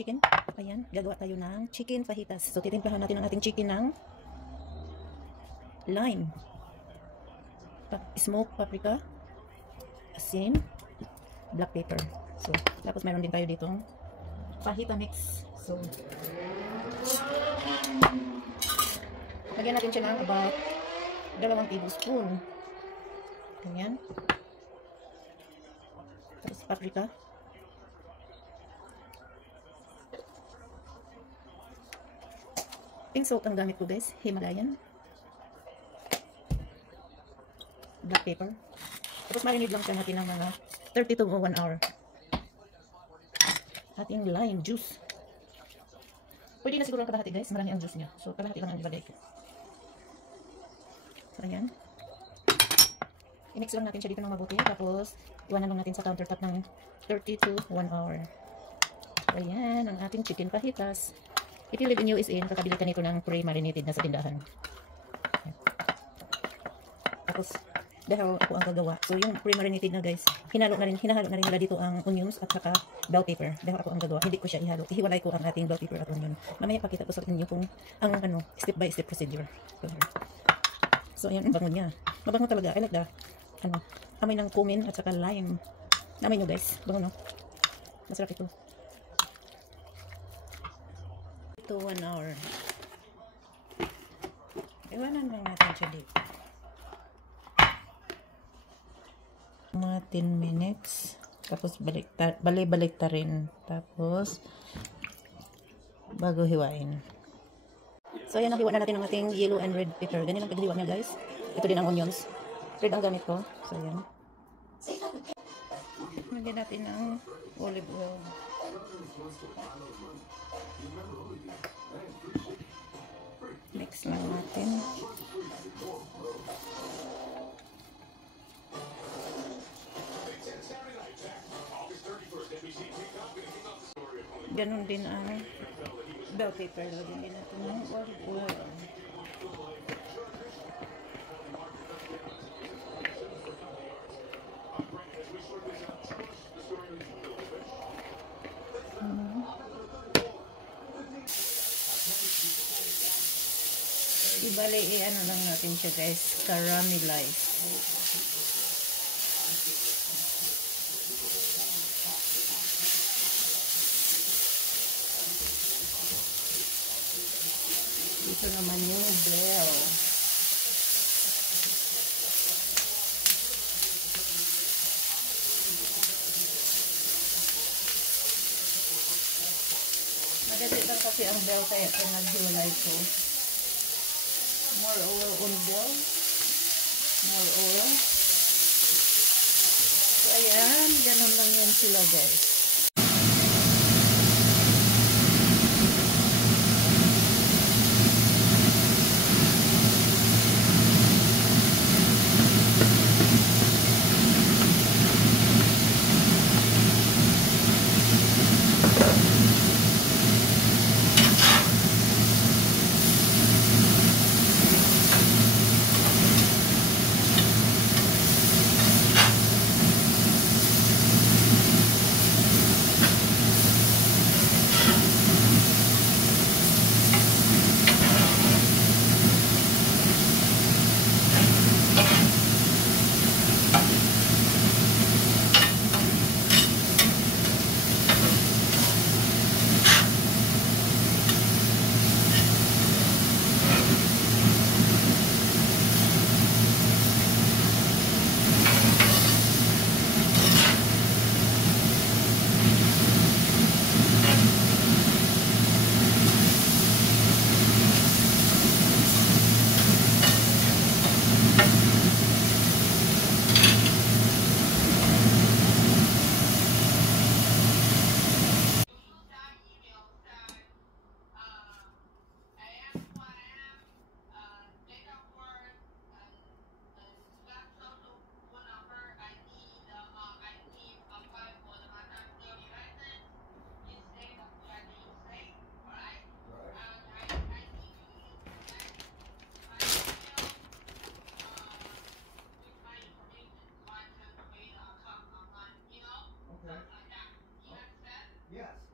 chicken. Ayan, gagawa tayo ng chicken fajitas. So, titimplahan natin ang ating chicken ng lime, smoked paprika, asin, black pepper. So, tapos mayroon din tayo ditong fajita mix. So, lagyan natin siya ng about 2 tablespoon. Ganyan. Tapos paprika. Pink salt ang gamit ko guys, Himalayan. Black pepper. Tapos marinate lang siya natin ng mga 30 to 1 hour. Ating lime juice. Pwede na siguro ang kalahati guys, marami ang juice niya. So kalahati lang ang ilagay ko. So ayan. I-mix lang natin siya dito ng mabuti. Tapos iwanan lang natin sa countertop ng 30 to 1 hour. So ayan, ang ating chicken fajitas. If you live in USA, nakakabili ka nito ng pre-marinated na sa tindahan. Tapos, dahil ako ang gagawa. So, yung pre-marinated na guys, hinahalo na rin nila dito ang onions at saka bell pepper. Dahil ako ang gagawa, hindi ko siya ihalo. Ihiwalay ko ang ating bell pepper at onion. Mamaya pakita ko sa inyo kung ang step by step procedure. So, ayan, ang bango niya. Mabango talaga. I like the, amoy ng cumin at saka lime. Amoy nyo guys. Bango no? Masarap ito. 1 hour. Iwanan lang natin siya dito. Mga 10 minutes. Tapos balik ta rin. Tapos bago hiwain. So ayan, nahiwa na natin ang ating yellow and red pepper. Ganyan ang paghiwa niya guys. Ito din ang onions. Red ang gamit ko. So ayan. Lagyan natin ng olive oil. Mix lang natin. Ganon din ang bell pepper. Lagyan din natin ng olive oil. Ibali, ano lang natin siya guys, caramelize. Dito naman yung bell. Madali lang kasi ang bell kaya naghiwalay ko. More oil on bell. More oil. So, ayan. Ganun lang yun sila, guys. Yes.